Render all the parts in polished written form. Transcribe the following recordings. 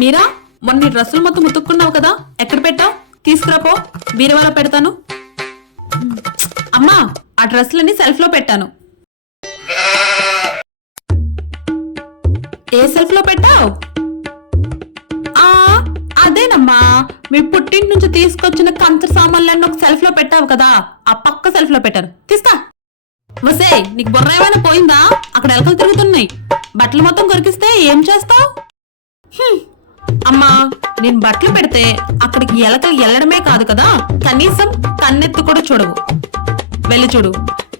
మీరా మొన్న డ్రెస్సులు మొత్తం ఉతుక్కున్నావు కదా, ఎక్కడ పెట్టావు? తీసుకురాపో, బీరువాలో పెడతాను. అమ్మా, ఆ డ్రెస్సులన్నీ సెల్ఫ్ లో పెట్టాను. ఏ సెల్ఫ్ లో పెట్టావు? అదేనమ్మా, మీ పుట్టింటి నుంచి తీసుకొచ్చిన కంచ సామాన్లన్నీ ఒక సెల్ఫ్ లో పెట్టావు కదా, ఆ పక్క సెల్ఫ్ లో పెట్టాను. తీస్తా. వసే, నీకు బుర్ర ఏమైనా పోయిందా? అక్కడ ఎలకలు తిరుగుతున్నాయి. బట్టలు మొత్తం కొరికిస్తే ఏం చేస్తావు? అమ్మా, నేను బట్టలు పెడితే అక్కడికి ఎలకలు వెళ్ళడమే కాదు కదా, కనీసం కన్నెత్తు కూడా చూడవు. వెళ్ళి చూడు.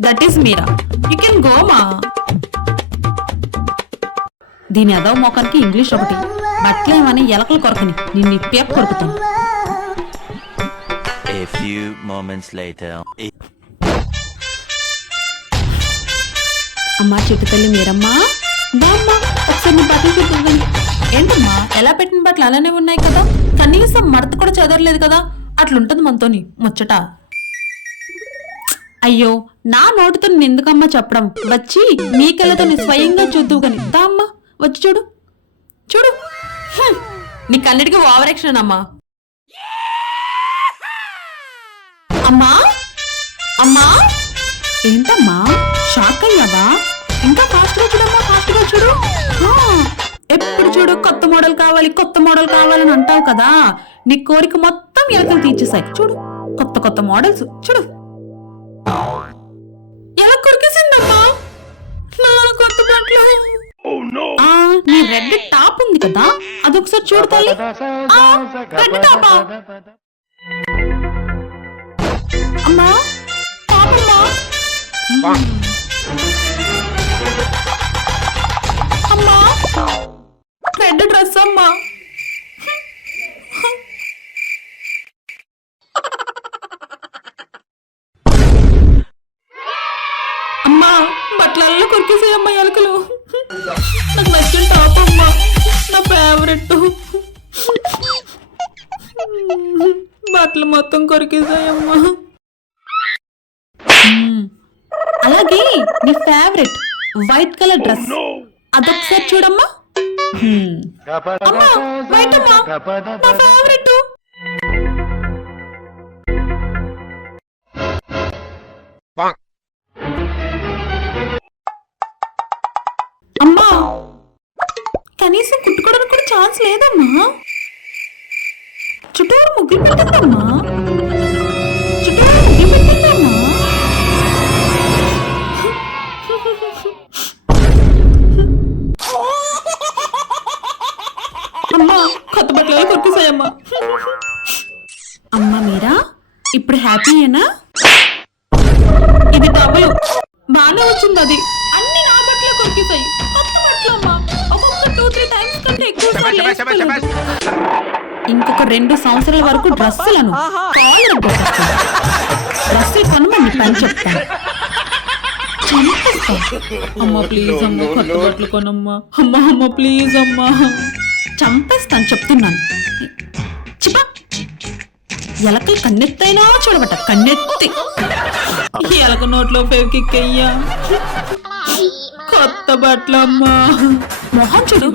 That is Meera. You can go మా. దీని అదవ మోకానికి ఇంగ్లీష్ ఒకటి. బట్టలేమని ఎలకలు కొరకని నిన్ను ఇప్పేపు కొరుకుతాను. అమ్మా చిట్టు తల్లి మీరమ్మా, బామ్మా ఒకసారి నీ బట్టలు చూద్దాం. ఏంటమ్మా, ఎలా పెట్టిన బట్టలు అలానే ఉన్నాయి కదా, కనీసం మడత కూడా చదవలేదు కదా. అట్లుంటది మనతోని ముచ్చట. అయ్యో, నా నోటితో నేను ఎందుకమ్మా చెప్పడం, వచ్చి మీ కళ్ళతో నీ స్వయంగా చూద్దువు గాని. దా అమ్మా, వచ్చి చూడు. చూడు, నీకన్నిటికీ ఓవర్ యాక్షన్ అమ్మా. అమ్మా అమ్మా, ఏంటమ్మా షాక్ అయ్యావా? ఇంకా ఫాస్ట్ గా చూడమ్మా, ఫాస్ట్ గా చూడు. ఎప్పుడు చూడు కొత్త మోడల్ కావాలి, కొత్త మోడల్ కావాలని అంటావు కదా, నీ కోరిక మొత్తం ఎలకలు తీర్చేసాయి. చూడు, కొత్త కొత్త మోడల్స్ చూడు. ఎలా కొరికేసిందమ్మా కొత్త బట్టలు. నీ రెడ్ టాప్ ఉంది కదా, అదొకసారి చూడు తల్లి. రెడ్ టాపా? అమ్మా, టాపమ్మా. అమ్మా, రెడ్ డ్రెస్ అమ్మా. అమ్మా, బట్టలలో కొరికేసాయమ్మా ఎలకలు. నాకు నచ్చిన టాప్ అమ్మా, నా ఫేవరెట్. బట్టలు మొత్తం కొరికేసాయమ్మా. అలాగే నీ ఫేవరెట్ వైట్ కలర్ డ్రెస్, అదొకసారి చూడమ్మా. అమ్మా, వైట్ అమ్మా, నా ఫేవరెట్. అమ్మా, కనీసం కుట్టుకోవడానికి కూడా ఛాన్స్ లేదమ్మా. చుట్టూరు ముగ్గులు పెట్టిందమ్మా, చుట్టూరు ముగ్గులు పెట్టిందమ్మా. అమ్మా, కొత్త బట్టలు కొరికేసాయమ్మా. అమ్మా మీరా, ఇప్పుడు హ్యాపీయేనా? ఇది డబుల్ బాగానే వచ్చింది. అది అన్ని నా బట్టలే కొరికేసాయి. కొత్త బట్టలు అమ్మా, ఒక్కొక్క 2-3 టైమ్స్ కంటే ఎక్కువ. ఇంకొక 2 సంవత్సరాల వరకు డ్రెస్సులను డ్రెస్సులు కొనమని పని చెప్తాను. అమ్మా ప్లీజ్ అమ్మా, కొత్త బట్టలు కొనమ్మా. అమ్మా అమ్మ ప్లీజ్ అమ్మా, చంపేస్తాను చెప్తున్నాను. చిపా, ఎలకలు కన్నెత్తైనా చూడబట్ట, కన్నెత్తి. ఎలక నోట్లో ఫేవికిక్ అయ్యా. కొత్త బట్టలు అమ్మా. మొహం చూడు,